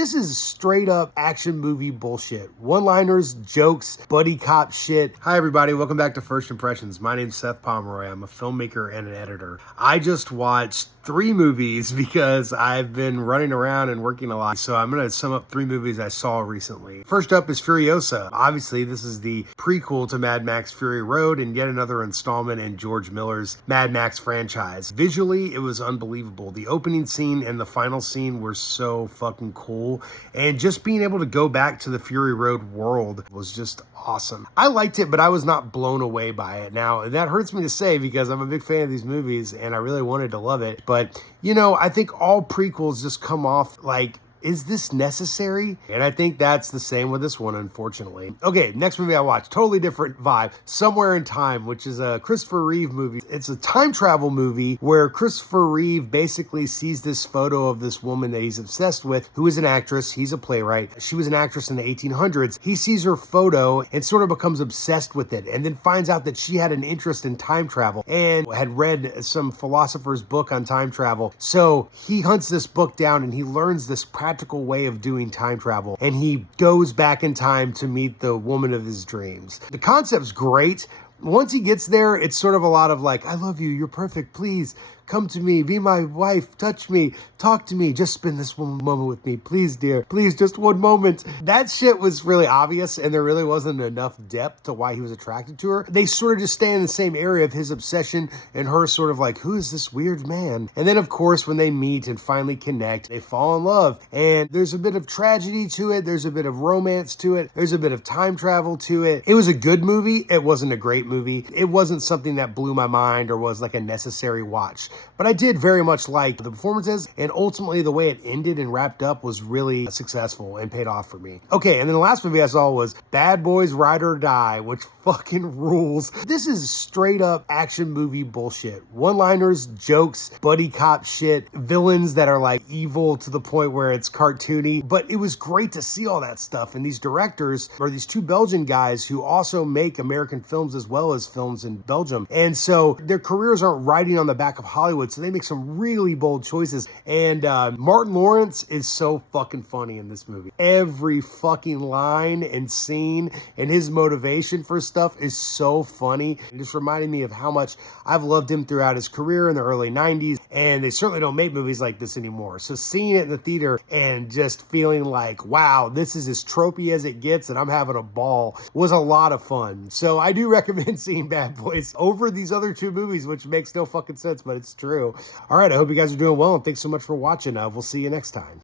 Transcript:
This is straight up action movie bullshit. One-liners, jokes, buddy cop shit. Hi everybody, welcome back to First Impressions. My name's Seth Pomeroy. I'm a filmmaker and an editor. I just watched 3 movies because I've been running around and working a lot. So I'm going to sum up 3 movies I saw recently. First up is Furiosa. Obviously, this is the prequel to Mad Max Fury Road and yet another installment in George Miller's Mad Max franchise. Visually, it was unbelievable. The opening scene and the final scene were so fucking cool. And just being able to go back to the Fury Road world was just awesome. I liked it, but I was not blown away by it. Now, that hurts me to say because I'm a big fan of these movies and I really wanted to love it. But, you know, I think all prequels just come off like, is this necessary? And I think that's the same with this one, unfortunately. Okay, next movie I watched, totally different vibe. Somewhere in Time, which is a Christopher Reeve movie. It's a time travel movie where Christopher Reeve basically sees this photo of this woman that he's obsessed with, who is an actress. He's a playwright. She was an actress in the 1800s. He sees her photo and sort of becomes obsessed with it, and then finds out that she had an interest in time travel and had read some philosopher's book on time travel. So he hunts this book down and he learns this practical way of doing time travel, and he goes back in time to meet the woman of his dreams. The concept's great. Once he gets there, it's sort of a lot of like, I love you, you're perfect, please come to me, be my wife, touch me, talk to me, just spend this one moment with me, please dear, please, just one moment. That shit was really obvious, and there really wasn't enough depth to why he was attracted to her. They sort of just stay in the same area of his obsession and her sort of like, who is this weird man? And then of course, when they meet and finally connect, they fall in love, and there's a bit of tragedy to it, there's a bit of romance to it, there's a bit of time travel to it. It was a good movie. It wasn't a great movie. It wasn't something that blew my mind or was like a necessary watch. But I did very much like the performances, and ultimately the way it ended and wrapped up was really successful and paid off for me. Okay, and then the last movie I saw was Bad Boys Ride or Die, which fucking rules. This is straight up action movie bullshit. One-liners, jokes, buddy cop shit, villains that are like evil to the point where it's cartoony. But it was great to see all that stuff. And these directors are these 2 Belgian guys who also make American films as well as films in Belgium. And so their careers aren't riding on the back of Hollywood, so they make some really bold choices. And Martin Lawrence is so fucking funny in this movie. Every fucking line and scene and his motivation for stuff is so funny. It just reminded me of how much I've loved him throughout his career in the early 90s, and they certainly don't make movies like this anymore. So seeing it in the theater and just feeling like, wow, this is as tropey as it gets and I'm having a ball was a lot of fun. So I do recommend seeing Bad Boys over these other 2 movies, which makes no fucking sense, but it's true. All right, I hope you guys are doing well, and thanks so much for watching. We'll see you next time.